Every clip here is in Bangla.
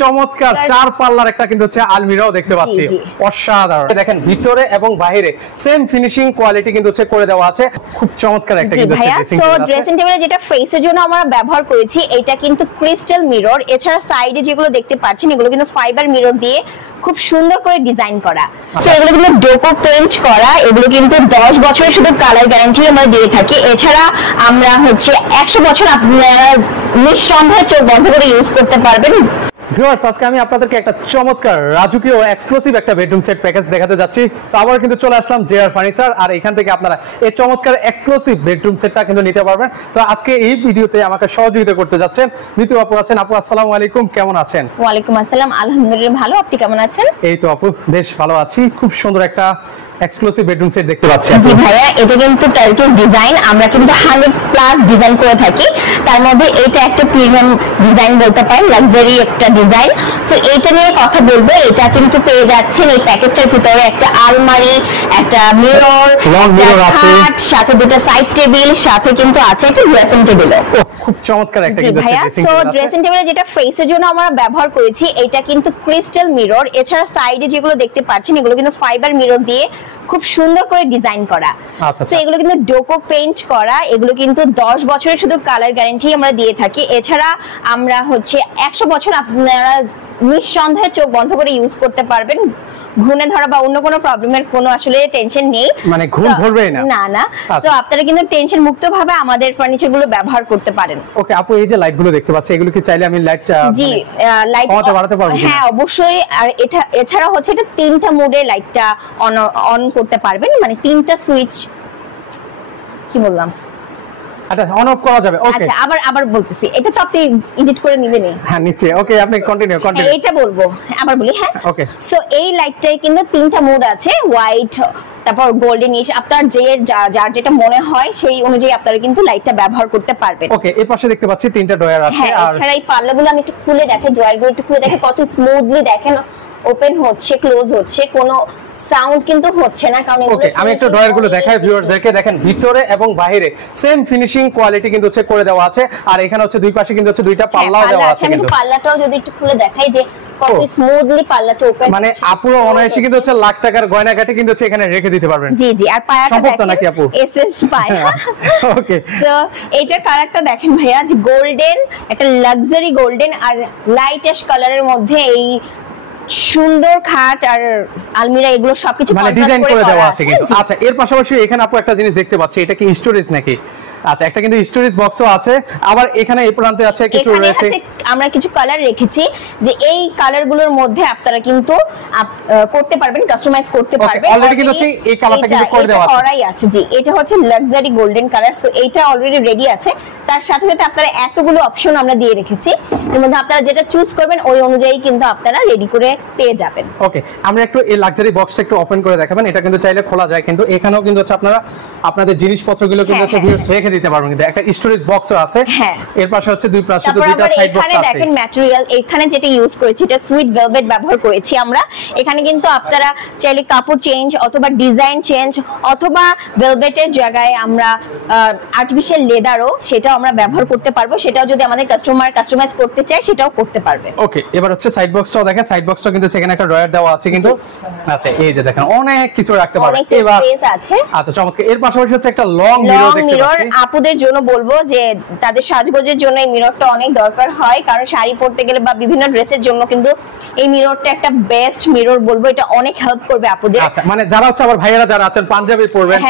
চমৎকার চার পাল্লার একটা কিন্তু হচ্ছে আলমিরাও দেখতে পাচ্ছি, অসাধারণ। দেখেন ভিতরে এবং বাইরে সেম ফিনিশিং কোয়ালিটি কিন্তু হচ্ছে করে দেওয়া আছে, খুব চমৎকার একটা কিন্তু ড্রেসিং টেবিলে যেটা ফেসের জন্য আমরা ব্যবহার করেছি এটা কিন্তু ক্রিস্টাল মিরর, এছাড়া সাইডে যেগুলো দেখতে পাচ্ছেন এগুলো কিন্তু ফাইবার মিরর দিয়ে খুব সুন্দর করে ডিজাইন করা। সো এগুলো কিন্তু ডোকো পেইন্ট করা, এগুলো কিন্তু 10 বছরের শুধু কালার গ্যারান্টি আমরা দিয়ে থাকি। এছাড়া আমরা হচ্ছে 100 বছর আপনারা নিঃসন্দেহে চোখ বন্ধ করে ইউজ করতে পারবেন। ভিউয়ার্স, আজকে আমি আপনাদেরকে একটা চমৎকার রাজকীয় এক্সক্লুসিভ একটা বেডরুম সেট প্যাকেজ দেখাতে যাচ্ছি। তো আবার কিন্তু চলে আসলাম জেআর ফার্নিচার, আর এখান থেকে আপনারা এই চমৎকার এক্সক্লুসিভ বেডরুম সেটটা কিন্তু নিতে পারবেন। তো আজকে এই ভিডিওতে আমাকে সহযোগিতা করতে যাচ্ছেন মিতু আপু আছেন। আপু আসসালামু আলাইকুম, কেমন আছেন? ওয়ালাইকুম আসসালাম, আলহামদুলিল্লাহ ভালো, আপনি কেমন আছেন? এই তো আপু বেশ ভালো আছি। খুব সুন্দর একটা এক্সক্লুসিভ বেডরুম সেট দেখতে পাচ্ছি। জি ভাইয়া, এটা কিন্তু টার্কিশ ডিজাইন, আমরা কিন্তু 100+ ডিজাইন করে থাকি, তার মধ্যে এটা একটা প্রিমিয়াম ডিজাইন বলতে পারেন, লাক্সারি একটা ডিজাইন। সো এটা নিয়ে কথা বলবো। এটা কিন্তু পেয়ে যাচ্ছেন এই প্যাকেজটার ভিতরে একটা আলমারি, একটা মিরর, খাট, সাথে দুটো সাইড টেবিল, সাথে কিন্তু আছে একটা ড্রেসিং টেবিলও। খুব চমৎকার একটা কিন্তু ভাইয়া। সো ড্রেসিং টেবিলে যেটা ফেসের জন্য আমরা ব্যবহার করেছি এটা কিন্তু ক্রিস্টাল মিরর, এছাড়া সাইডে যেগুলো দেখতে পাচ্ছেন এগুলো কিন্তু ফাইবার মিরর দিয়ে খুব সুন্দর করে ডিজাইন করা। সো এগুলো কিন্তু ডোকো পেইন্ট করা, এগুলো কিন্তু 10 বছরের শুধু কালার গ্যারান্টি আমরা দিয়ে থাকি। এছাড়া আমরা হচ্ছে 100 বছর আপনারা নিঃসন্দেহে চোখ বন্ধ করে ইউজ করতে পারবেন। ঘুনে ধরা বা অন্য কোনো প্রবলেমের কোনো আসলে টেনশন নেই, মানে ঘুম ধরবে না। না না, তো আপনারা কিন্তু টেনশন মুক্ত ভাবে আমাদের ফার্নিচার গুলো ব্যবহার করতে পারেন। ওকে আপু, এই যে লাইট গুলো দেখতে পাচ্ছি এগুলো কি চাইলে আমি লাইট জি লাইট বাড়াতে পারবো? হ্যাঁ অবশ্যই। আর এটা এছাড়া হচ্ছে এটা 3টা মোডে লাইটটা অন করতে পারবেন, মানে 3টা সুইচ, কি বললাম, আচ্ছা অন অফ করা যাবে। ওকে আচ্ছা আবার বলতেছি, এটা তো আপনি এডিট করে নেবেন। হ্যাঁ নিচে। ওকে আপনি কন্টিনিউ। এটা বলবো, আবার বলি। হ্যাঁ ওকে। সো এই লাইটটাই কিন্তু 3টা মোড আছে, হোয়াইট, তারপর গোল্ডেনিশ, আপনার যার যেটা মনে হয় সেই অনুযায়ী আপনারা কিন্তু লাইটটা ব্যবহার করতে পারবেন। ওকে এই পাশে দেখতে পাচ্ছি 3টা ড্রয়ার আছে। আর এছাড়া এই পাল্লাগুলো আমি একটু খুলে দেখাই, ড্রয়ারগুলো একটু খুলে দেখে কত স্মুথলি দেখেন ওপেন হচ্ছে, ক্লোজ হচ্ছে, কোনো সাউন্ড কিন্তু হচ্ছে না। কারণ ওকে আমি একটা ড্রয়ার গুলো দেখাই ভিউয়ারদেরকে। দেখেন ভিতরে এবং বাইরে সেম ফিনিশিং কোয়ালিটি কিন্তু হচ্ছে করে দেওয়া আছে, আর এখানে হচ্ছে দুই পাশে কিন্তু হচ্ছে দুইটা পাল্লাও দেওয়া আছে। আমি পাল্লাটাও যদি একটু খুলে দেখাই যে কত স্মুথলি পাল্লাটা ওপেন, মানে আপুরো অনায়াসে কিন্তু হচ্ছে লাখ টাকার গয়নাগাটি কিন্তু হচ্ছে এখানে রেখে দিতে পারবেন। জি জি। আর পায়াটা দেখেন নাকি আপু এসএস পায়া। ওকে সো এইটার কালারটা দেখেন ভাইয়া, যে গোল্ডেন, একটা লাক্সারি গোল্ডেন আর লাইট অ্যাশ কালারের মধ্যে এই সুন্দর খাট আর আলমিরা এগুলো সবকিছু মানে ডিজাইন করে দেওয়া আছে কিন্তু। আচ্ছা এর পাশাপাশি এখানে আপু একটা জিনিস দেখতে পাচ্ছি, এটা কি স্টোরেজ নাকি? আচ্ছা একটা কিন্তু স্টোরেজ বক্সও আছে, আবার এখানে এই প্রান্তে আছে কিছু রয়েছে। আমরা কিছু কালার রেখেছি যে এই কালারগুলোর মধ্যে আপনারা কিন্তু করতে পারবেন, কাস্টমাইজ করতে পারবেন। অলরেডি কিন্তু আছে এই কালারটা কিন্তু করে দেওয়া আছে। করাই আছে জি। এটা হচ্ছে লাক্সারি গোল্ডেন কালার, সো এইটা অলরেডি রেডি আছে। তার সাথে সাথে আপনারা এতগুলো অপশন আমরা দিয়ে রেখেছি, এর মধ্যে আপনারা যেটা চুজ করবেন ওই অনুযায়ী কিন্তু আপনারা রেডি করে পেয়ে যাবেন। ওকে আমরা একটু এই লাক্সারি বক্সটা একটু ওপেন করে দেখাবেন। এটা কিন্তু চাইলে খোলা যায়, কিন্তু এখানেও কিন্তু হচ্ছে আপনারা আপনাদের জিনিসপত্রগুলো কিন্তু হচ্ছে রেখে দিতে পারবেন। কিন্তু একটা স্টোরেজ বক্সও আছে। এর পাশে হচ্ছে দুই পাশে দুইটা সাইড বক্স আছে। এখানে দেখেন ম্যাটেরিয়াল, এখানে যেটা ইউজ করেছি এটা সুইট ভেলভেট ব্যবহার করেছি আমরা। এখানে কিন্তু আপনারা চাইলে কাপড় চেঞ্জ অথবা ডিজাইন চেঞ্জ অথবা ভেলভেটের জায়গায় আমরা আর্টিফিশিয়াল লেদারও সেটাও আমরা ব্যবহার করতে পারবো, সেটাও যদি আমাদের কাস্টমার কাস্টমাইজ করতে চায় সেটাও করতে পারবে। ওকে এবার হচ্ছে সাইড বক্সটাও দেখেন। সাইড বক্সটা কিন্তু সেখানে একটা ড্রয়ার দেওয়া আছে কিন্তু। আচ্ছা এই যে দেখেন অনেক কিছু রাখতে পারবেন, এবার স্পেস আছে। আচ্ছা চমৎকার। এর পাশাপাশি হচ্ছে একটা লং মিরর দেখতে পাচ্ছি। আপুদের জন্য বলবো যে তাদের সাজগোজের জন্য এই মিররটা অনেক দরকার হয়, কারণ শাড়ি পরতে গেলে বা বিভিন্ন ড্রেসের জন্য কিন্তু এই মিররটা একটা বেস্ট মিরর বলবো, এটা অনেক হেল্প করবে আপুদের। আচ্ছা মানে যারা হচ্ছে আবার ভাইয়ারা যারা আছেন পাঞ্জাবি পরবেন,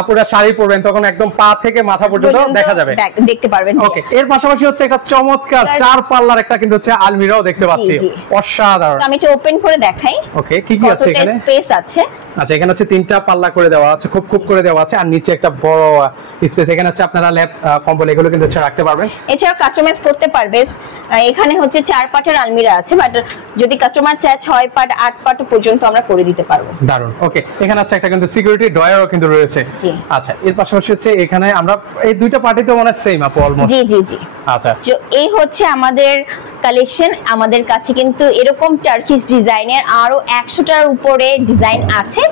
আপুরা শাড়ি পরবেন, তখন একদম পা থেকে মাথা পর্যন্ত দেখা যাবে, দেখতে পারবেন। ওকে এর পাশাপাশি হচ্ছে একটা চমৎকার চার পাল্লার একটা কিন্তু হচ্ছে আলমিরাও দেখতে পাচ্ছি, অসাধারণ। আমি এটা ওপেন করে দেখাই। ওকে কি কি আছে এখানে? স্পেস আছে। আচ্ছা এখানে হচ্ছে 3টা পাল্লা করে দেওয়া আছে, খুব করে দেওয়া আছে, আর নিচে একটা বড় স্পেস। এখানে হচ্ছে আপনারা ল্যাপ কম্বল এগুলো কিন্তু রাখতে পারবেন। এছাড়াও কাস্টমাইজ করতে পারবে। এখানে হচ্ছে 4 পাটের আলমিরা আছে, বাট যদি কাস্টমার চায় 6 পাট 8 পাট পর্যন্ত আমরা করে দিতে পারবো। দারুন। ওকে এখানে হচ্ছে একটা কিন্তু সিকিউরিটি ড্রয়ারও কিন্তু রয়েছে। আচ্ছা এর পাশাপাশি হচ্ছে এখানে আমরা এই দুইটা পার্টি তো মনে সেম আপু অলমোস্ট। জি জি জি। আচ্ছা এই হচ্ছে আমাদের কালেকশন। আমাদের কাছে কিন্তু এরকম টার্কিশ ডিজাইনের আরো 100টার উপরে ডিজাইন আছে।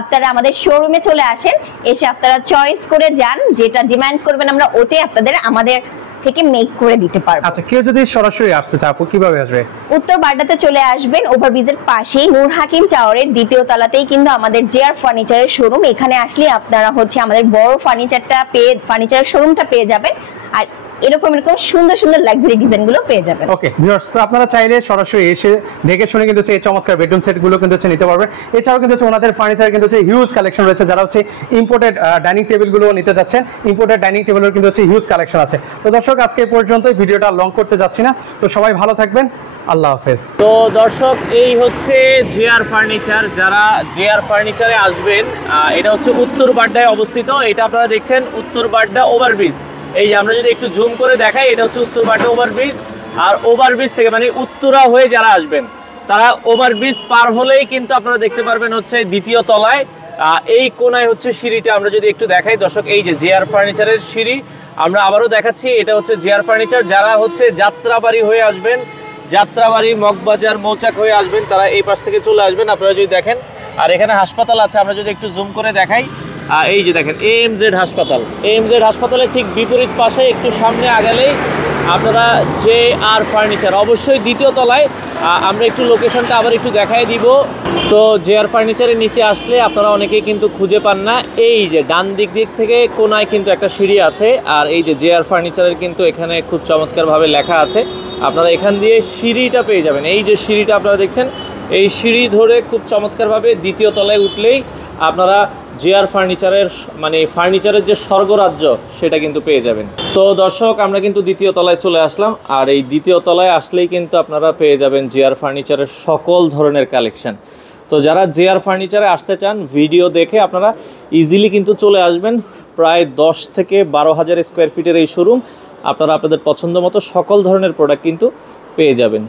আপনারা আমাদের শোরুমে চলে আসেন, এসে আপনারা চয়েস করে যান, যেটা ডিমান্ড করবেন আমরা ওটাই আপনাদের আমাদের থেকে মেক করে দিতে পারবো। আচ্ছা, কেউ যদি সরাসরি আসতে চায় আপু কিভাবে আসবে? উত্তর বাড্ডাতে চলে আসবেন, ওভারব্রিজের পাশেই নূর হাকিম টাওয়ারের দ্বিতীয় তলাতেই কিন্তু আমাদের জেআর ফার্নিচারের শোরুম। এখানে আসলে আপনারা আমাদের বড় ফার্নিচারের শোরুমটা পেয়ে যাবেন, আর এরকম সুন্দর সুন্দর লাক্সারি ডিজাইন গুলো পেয়ে যাবেন। ওকে ভিউয়ার্স, তো আপনারা চাইলে সরাসরি এসে দেখে শুনে কিন্তু এই চমৎকার বেডরুম সেট গুলো কিন্তু নিতে পারবেন। এছাড়াও কিন্তু ওনাদের ফার্নিচার কিন্তু হিউজ কালেকশন রয়েছে। যারা ইম্পোর্টেড ডাইনিং টেবিল গুলো নিতে যাচ্ছেন, ইম্পোর্টেড ডাইনিং টেবিলের কিন্তু হিউজ কালেকশন আছে। তো দর্শক, আজকে এই পর্যন্তই, ভিডিওটা লং করতে যাচ্ছি না। তো সবাই ভালো থাকবেন, আল্লাহ হাফেজ। তো দর্শক, এই হচ্ছে জেআর ফার্নিচার। যারা জেআর ফার্নিচারে আসবেন, এটা হচ্ছে উত্তর বাড্ডায় অবস্থিত। এটা আপনারা দেখছেন উত্তর বাড্ডা ওভারব্রিজ। এই যে আমরা যদি একটু জুম করে দেখাই, এটা হচ্ছে উত্তর বাড্ডা ওভারব্রিজ। আর ওভারব্রিজ থেকে মানে উত্তরা হয়ে যারা আসবেন, তারা ওভারব্রিজ পার হলেই কিন্তু আপনারা দেখতে পারবেন দ্বিতীয় তলায় এই কোনায় সিঁড়িটা। আমরা যদি একটু দেখাই দর্শক, এই যে জেআর ফার্নিচারের সিঁড়ি আমরা আবারও দেখাচ্ছি। এটা হচ্ছে জেআর ফার্নিচার। যারা যাত্রাবাড়ি হয়ে আসবেন, যাত্রাবাড়ি, মগবাজার, মৌচাক হয়ে আসবেন, তারা এই পাশ থেকে চলে আসবেন। আপনারা যদি দেখেন, আর এখানে হাসপাতাল আছে, আমরা যদি একটু জুম করে দেখাই, এই যে দেখেন এএমজেড হাসপাতাল। এএমজেড হাসপাতালের ঠিক বিপরীত পাশে একটু সামনে আগালেই আপনারা জেআর ফার্নিচার, অবশ্যই দ্বিতীয় তলায়। আমরা একটু লোকেশনটা আবার একটু দেখাই দিব। তো জেআর ফার্নিচারের নিচে আসলে আপনারা অনেকেই কিন্তু খুঁজে পান না। এই যে ডান দিক থেকে কোনায় কিন্তু একটা সিঁড়ি আছে, আর এই যে জেআর ফার্নিচারের কিন্তু এখানে খুব চমৎকারভাবে লেখা আছে। আপনারা এখান দিয়ে সিঁড়িটা পেয়ে যাবেন। এই যে সিঁড়িটা আপনারা দেখছেন, এই সিঁড়ি ধরে খুব চমৎকারভাবে দ্বিতীয় তলায় উঠলেই আপনারা জেআর ফার্নিচারের ফার্নিচারের যে স্বর্গরাজ্য সেটা কিন্তু পেয়ে যাবেন। তো দর্শক, আমরা কিন্তু দ্বিতীয় তলায় চলে আসলাম, আর এই দ্বিতীয় তলায় আসলেই কিন্তু আপনারা পেয়ে যাবেন জেআর ফার্নিচারের সকল ধরনের কালেকশন। তো যারা জেআর ফার্নিচারে আসতে চান, ভিডিও দেখে আপনারা ইজিলি কিন্তু চলে আসবেন। প্রায় 10 থেকে 12,000 স্কোয়ার ফিটের এই শোরুম। আপনারা আপনাদের পছন্দ মতো সকল ধরনের প্রোডাক্ট কিন্তু পেয়ে যাবেন।